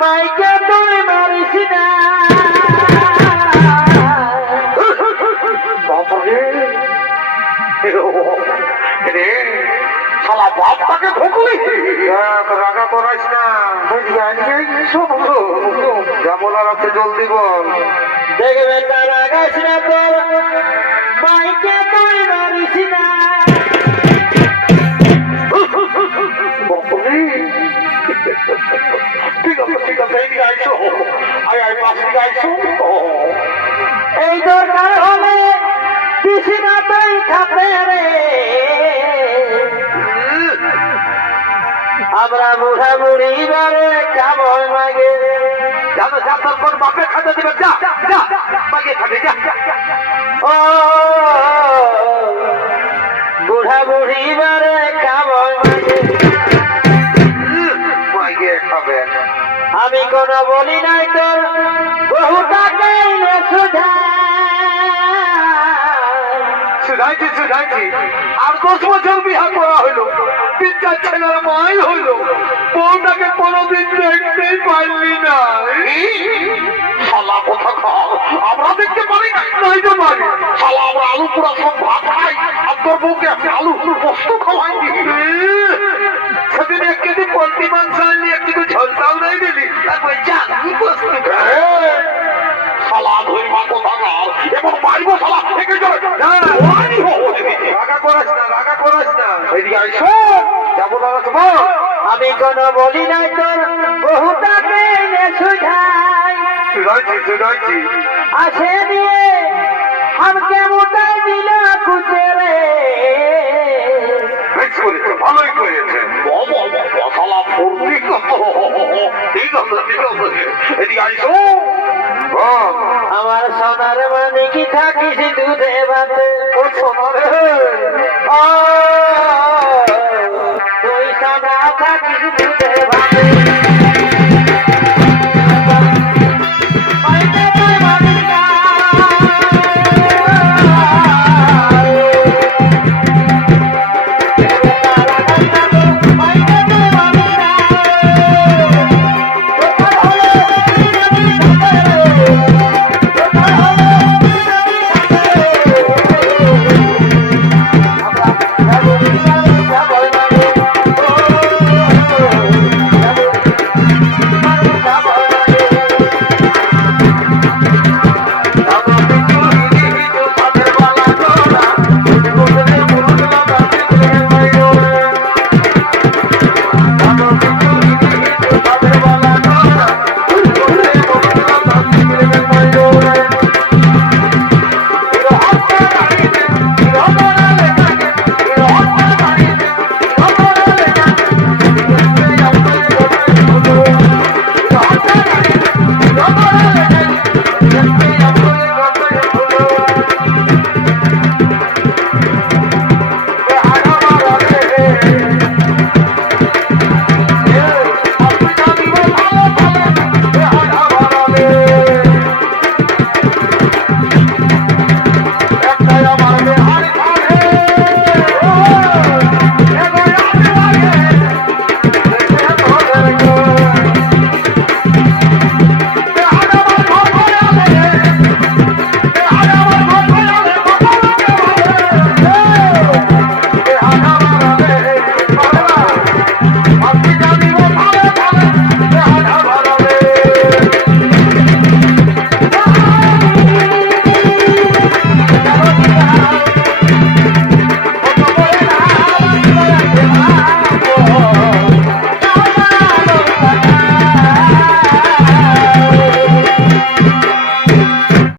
মাইকে তুই মারিস না শালা বাপটাকে ঢুকলি রাগা করাইস না যা বলার আছে জলদি বল। দেখবে তার আগাস না তোর মাইকে তুই মারিস না ঠিক আছে ঠিক আছে এইদিকে আইসো আয় পাশ দিকে আইসো। এই দরকার হলে দিছি না তুই খাপে রে আমরা বুড়া বুড়ি বারে কাবল মাগে জানো যা তোর কোন বাপে খাতে দিবে যা যা মাগে খাবে যা। ও বুড়া বুড়ি বারে কাবল মাগে মাগে খাবে। আমি কোন বলি নাই তোর বহুটাকে শুধাইছি আর 10 বছর বিহার করা হইলো 3-4 ছেলের মাই হইলো বউটাকে কোনোদিন দেখতেই পাইলি না। শালা কথা খাও আমরা দেখতে পারি না নাই তো পারি শালা আমরা আলু পুরা সব ভাত খাই আর তোর বউকে আপনি আলু পোস্ত খাওয়াই দিবি। সেদিন 1 কেজি পোল্ট্রি মাংস আনলি 1 কেজি ঝোলটাও নাই দিলি তারপরে জানি পোস্ত শালা ধরিবা কথা গাল এবং মারিব শালা একে জয় রাগা করাস না এদিকে আইসো যাবো দাদা তোমার। আমি কোন বলি নাই তোর বহুটাকে শুধাইছি আসে দিয়ে আমাকে মোটাই দিল খুঁজে রে ভালোই করেছে শালা ফুর্তি কত ঠিক আছে এদিকে আইসো। আমার সোনার মানে কি থাকিস দুধে ভাতে ও সোনারে তুই সোনা থাকিস দুধে ভাতে